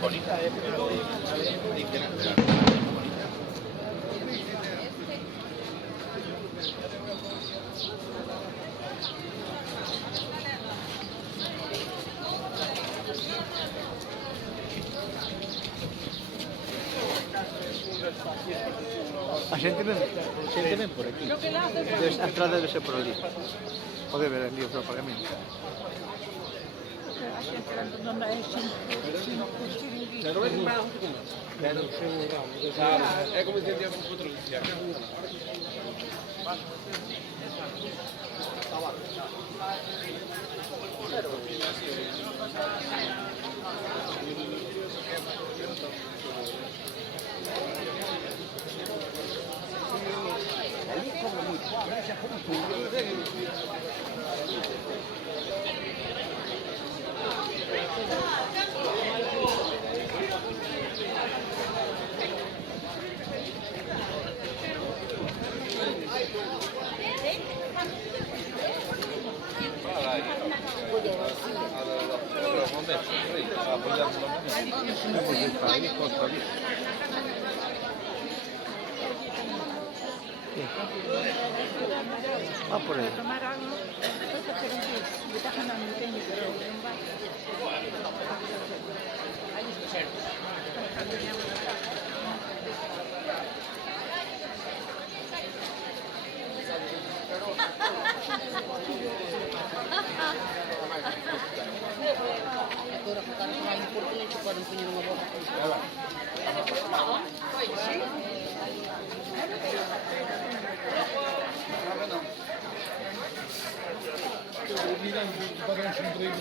Bonita es, pero diferente. Siénteme por aquí. La entrada debe ser por allí. Puede ver el libro para mí. È come se andiamo in controllo. Va por ahí. Agora que está lá em Porto Leite, podem punhar uma boca. Pagam sempre aí no